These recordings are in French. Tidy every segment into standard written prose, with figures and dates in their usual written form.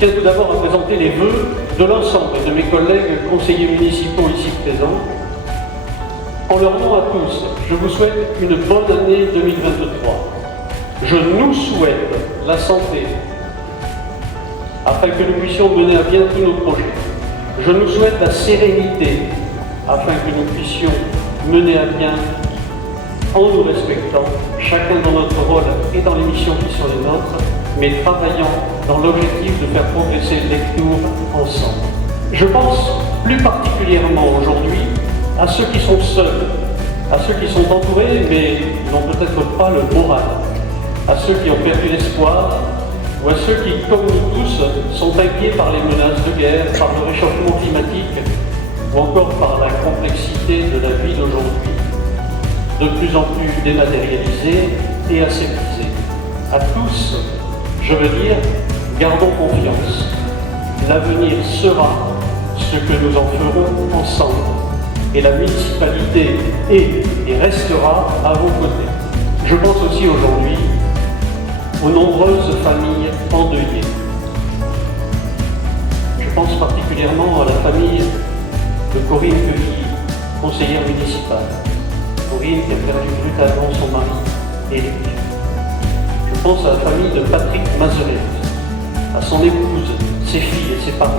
Je tiens tout d'abord à présenter les vœux de l'ensemble de mes collègues conseillers municipaux ici présents. En leur nom à tous, je vous souhaite une bonne année 2023. Je nous souhaite la santé, afin que nous puissions mener à bien tous nos projets. Je nous souhaite la sérénité, afin que nous puissions mener à bien, en nous respectant, chacun dans notre rôle et dans les missions qui sont les nôtres, mais travaillant dans l'objectif de faire progresser Lectoure ensemble. Je pense plus particulièrement aujourd'hui à ceux qui sont seuls, à ceux qui sont entourés mais n'ont peut-être pas le moral, à ceux qui ont perdu l'espoir, ou à ceux qui, comme nous tous, sont inquiets par les menaces de guerre, par le réchauffement climatique, ou encore par la complexité de la vie d'aujourd'hui, de plus en plus dématérialisée et aseptisée. À tous, je veux dire, gardons confiance. L'avenir sera ce que nous en ferons ensemble. Et la municipalité est et restera à vos côtés. Je pense aussi aujourd'hui aux nombreuses familles endeuillées. Je pense particulièrement à la famille de Corinne Quevilly, conseillère municipale. Corinne qui a perdu brutalement son mari, Éric. Je pense à la famille de Patrick Mazeret, à son épouse, ses filles et ses parents.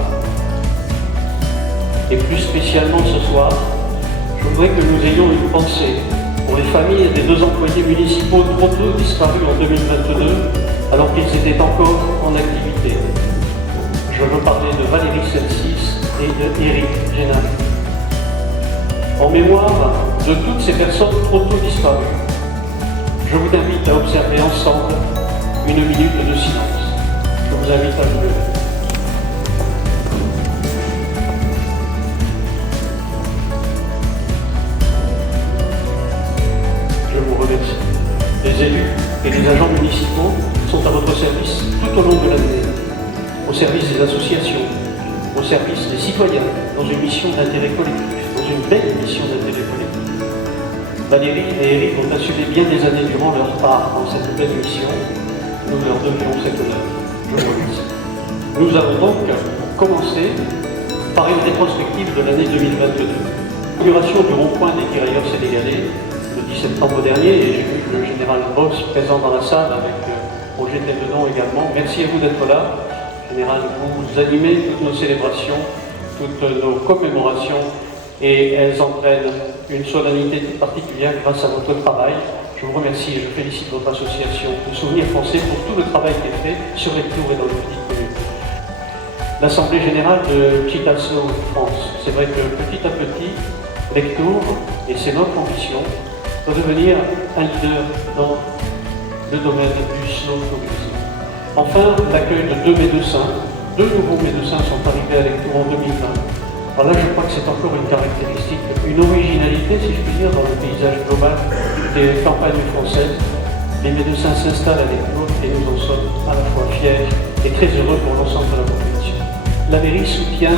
Et plus spécialement ce soir, je voudrais que nous ayons une pensée pour les familles des 2 employés municipaux trop tôt disparus en 2022, alors qu'ils étaient encore en activité. Je veux parler de Valérie Celsis et de Éric Génard. En mémoire de toutes ces personnes trop tôt disparues, je vous invite à observer ensemble une minute de silence. Je vous invite à vous lever. Je vous remercie. Les élus et les agents municipaux sont à votre service tout au long de l'année, au service des associations, au service des citoyens, dans une mission d'intérêt collectif, dans une belle mission d'intérêt collectif. Valérie et Éric ont assumé bien des années durant leur part dans cette belle mission. Nous leur devions cet honneur. Je vous remercie. Nous avons donc commencé par une rétrospective de l'année 2022. L'inauguration du rond-point des tirailleurs sénégalais le 10 septembre dernier, et j'ai vu le général Boss présent dans la salle avec Roger Thévenot également. Merci à vous d'être là. Général, vous animez toutes nos célébrations, toutes nos commémorations, et elles entraînent une solennité toute particulière grâce à votre travail. Je vous remercie et je félicite votre association de Souvenirs Français pour tout le travail qui est fait sur Lectoure et dans les petites communes. L'Assemblée Générale de Chita-Slow France. C'est vrai que petit à petit, Lectoure, et c'est notre ambition, peut devenir un leader dans le domaine du slow tourisme. Enfin, l'accueil de 2 médecins. 2 nouveaux médecins sont arrivés à Lectoure en 2020. Alors là, je crois que c'est encore une caractéristique, une originalité, si je puis dire, dans le paysage global des campagnes françaises. Les médecins s'installent à Lectoure et nous en sommes à la fois fiers et très heureux pour l'ensemble de la population. La mairie soutient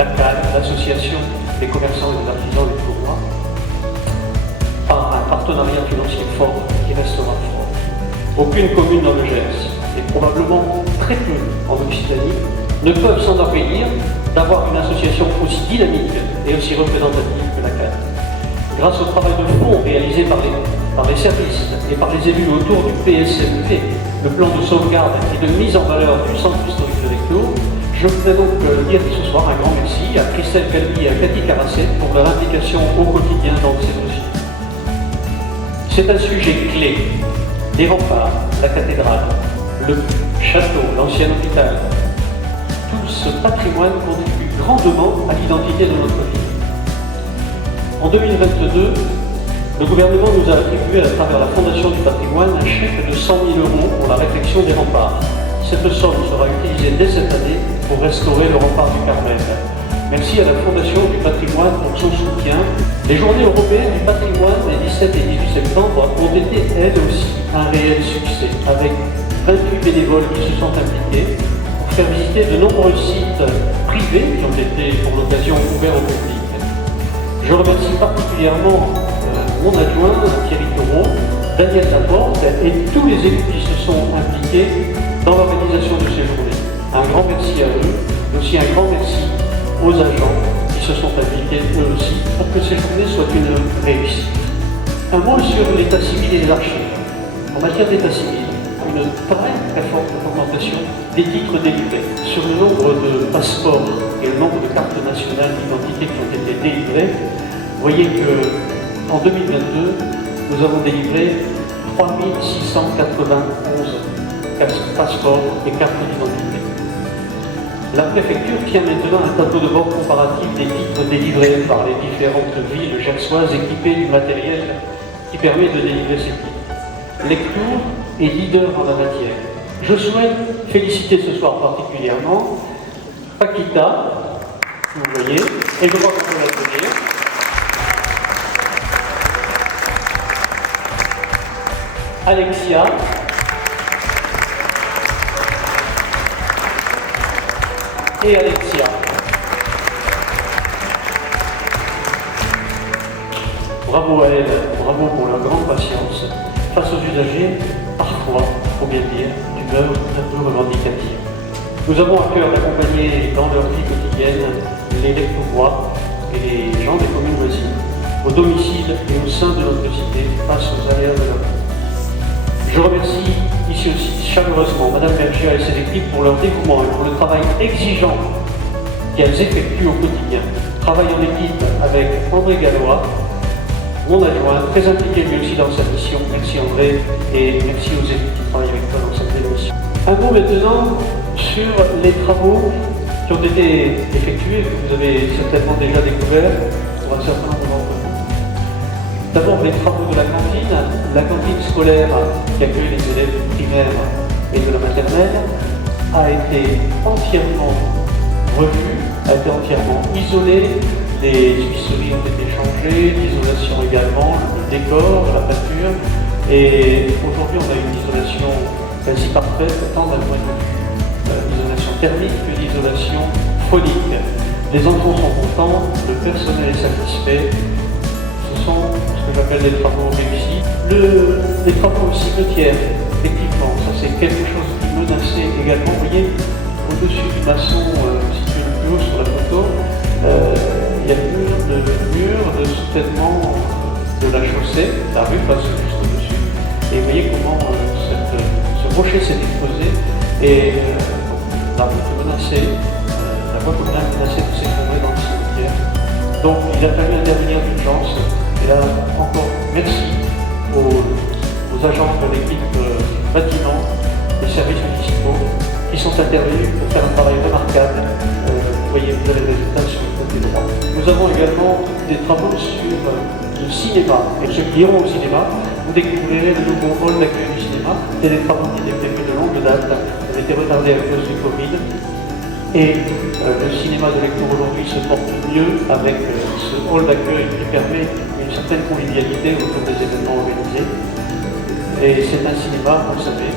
la CAL, l'association des commerçants et des artisans lectourois, par un partenariat financier fort qui restera fort. Aucune commune dans le Gers, et probablement très peu en Occitanie, ne peuvent s'enorgueillir d'avoir une association aussi dynamique et aussi représentative que la CAL. Grâce au travail de fond réalisé par les services et par les élus autour du PSMP, le plan de sauvegarde et de mise en valeur du centre historique de Lectoure, je voudrais donc dire ce soir un grand merci à Christelle Calvi et à Cathy Carasset pour leur implication au quotidien dans ces dossiers. C'est un sujet clé. Les remparts, la cathédrale, le château, l'ancien hôpital, tout ce patrimoine contribue grandement à l'identité de notre ville. En 2022, le gouvernement nous a attribué à travers la Fondation du patrimoine un chèque de 100 000 € pour la réfection des remparts. Cette somme sera utilisée dès cette année pour restaurer le rempart du Carmel. Merci à la Fondation du patrimoine pour son soutien. Les journées européennes du patrimoine des 17 et 18 septembre ont été elles aussi un réel succès, avec 28 bénévoles qui se sont impliqués pour faire visiter de nombreux sites privés qui ont été pour l'occasion ouverts au public. Je remercie particulièrement mon adjoint Thierry Thoreau, Daniel Laporte et tous les élus qui se sont impliqués dans l'organisation de ces journées. Un grand merci à eux, mais aussi un grand merci aux agents qui se sont impliqués eux aussi pour que ces journées soient une réussite. Un mot sur l'état civil et les archives. En matière d'état civil, une très forte augmentation des titres délivrés. Sur le nombre de passeports et le nombre de cartes nationales d'identité qui ont été délivrées, vous voyez qu'en 2022, nous avons délivré 3691 passeports et cartes d'identité. La préfecture tient maintenant un tableau de bord comparatif des titres délivrés par les différentes villes gersoises équipées du matériel qui permet de délivrer ces titres. Lectoure est leader en la matière. Je souhaite féliciter ce soir particulièrement Paquita, vous voyez, et je crois qu'on peut l'applaudir. Alexia, et Alexia. Bravo à elle, bravo pour leur grande patience face aux usagers, parfois, il faut bien le dire, d'une œuvre un peu revendicative. Nous avons à cœur d'accompagner dans leur vie quotidienne les lecteurs et les gens des communes voisines, au domicile et au sein de notre cité, face aux aléas de la vie. Je remercie ici aussi chaleureusement Madame Berger et ses équipes pour leur dévouement et pour le travail exigeant qu'elles effectuent au quotidien. Travail en équipe avec André Gallois, mon adjoint, très impliqué lui aussi dans sa mission. Merci André et merci aux équipes qui travaillent avec toi dans cette mission. Un mot maintenant sur les travaux qui ont été effectués, que vous avez certainement déjà découvert pour un certain nombre d'entre vous. D'abord les travaux de la cantine scolaire qui accueille les élèves primaires et de la maternelle a été entièrement revue, a été entièrement isolée, les huisseries ont été changées, l'isolation également, le décor, la peinture, et aujourd'hui on a une isolation quasi parfaite, tant d'un point de vue d'isolation thermique que d'isolation phonique. Les enfants sont contents, le personnel est satisfait. Ce sont ce que j'appelle des travaux réussis. Les travaux cimetières, effectivement, ça c'est quelque chose qui menaçait également. Vous voyez, au-dessus du maçon situé le plus haut sur la photo, il y a le mur de soutènement de la chaussée, la rue passe juste au-dessus. Et vous voyez comment ce rocher s'est exposé et la voie menacée de s'effondrer dans le cimetière. Donc il a fallu intervenir d'urgence. Et là, encore merci aux agents de l'équipe bâtiment des services municipaux qui sont intervenus pour faire un travail remarquable. Vous voyez, vous avez le résultat sur le côté droit. Nous avons également des travaux sur le cinéma. Et ceux qui iront au cinéma, vous découvrirez le nouveau hall d'accueil du cinéma. C'est des travaux qui étaient prévus de longue date, qui ont été retardés à cause du Covid. Et le cinéma de lecture aujourd'hui se porte mieux avec ce hall d'accueil qui permet une certaine convivialité autour des événements organisés. Et c'est un cinéma, vous le savez,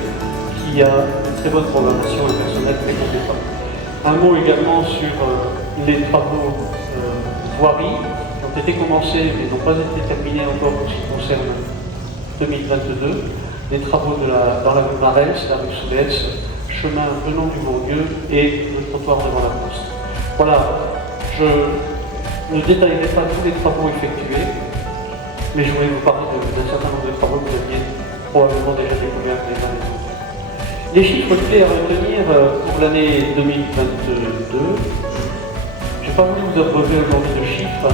qui a une très bonne programmation et un personnel très compétent. Un mot également sur les travaux voirie qui ont été commencés mais n'ont pas été terminés encore en ce qui concerne 2022. Les travaux dans la rue Marès, la rue Soulès, chemin venant du Bourdieu et le trottoir devant la Poste. Voilà, je ne détaillerai pas tous les travaux effectués, mais je voulais vous parler d'un certain nombre de travaux que vous aviez probablement déjà découverts les uns les autres. Les chiffres clés à retenir pour l'année 2022, je n'ai pas voulu vous abreuver aujourd'hui de chiffres,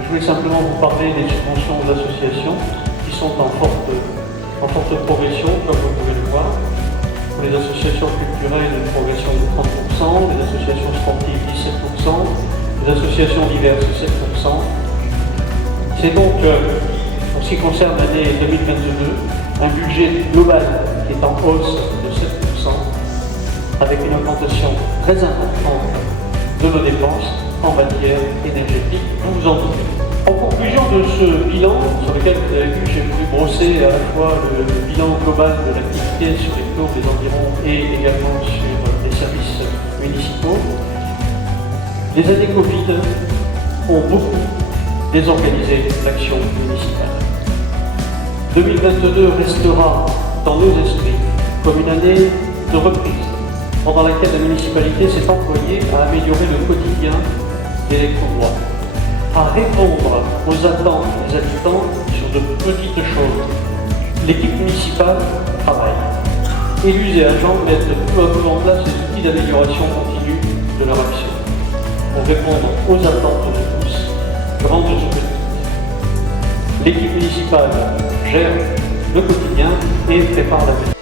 je voulais simplement vous parler des subventions aux associations qui sont en forte progression, comme vous pouvez le voir. Pour les associations culturelles, une progression de 30%, les associations sportives 17%, les associations diverses 7%. C'est donc, en ce qui concerne l'année 2022, un budget global qui est en hausse de 7%, avec une augmentation très importante de nos dépenses en matière énergétique, vous vous en doutez. En conclusion de ce bilan, sur lequel vous avez vu, j'ai voulu brosser à la fois le bilan global de l'activité sur les cours des environs et également sur les services municipaux. Les années Covid ont beaucoup désorganisé l'action municipale. 2022 restera dans nos esprits comme une année de reprise, pendant laquelle la municipalité s'est employée à améliorer le quotidien des lecteurs, à répondre aux attentes des habitants sur de petites choses. L'équipe municipale travaille. Élus et agents mettent peu à peu en place les outils d'amélioration continue de leur action pour répondre aux attentes de tous, grandes ou petites. L'équipe municipale gère le quotidien et prépare l'avenir.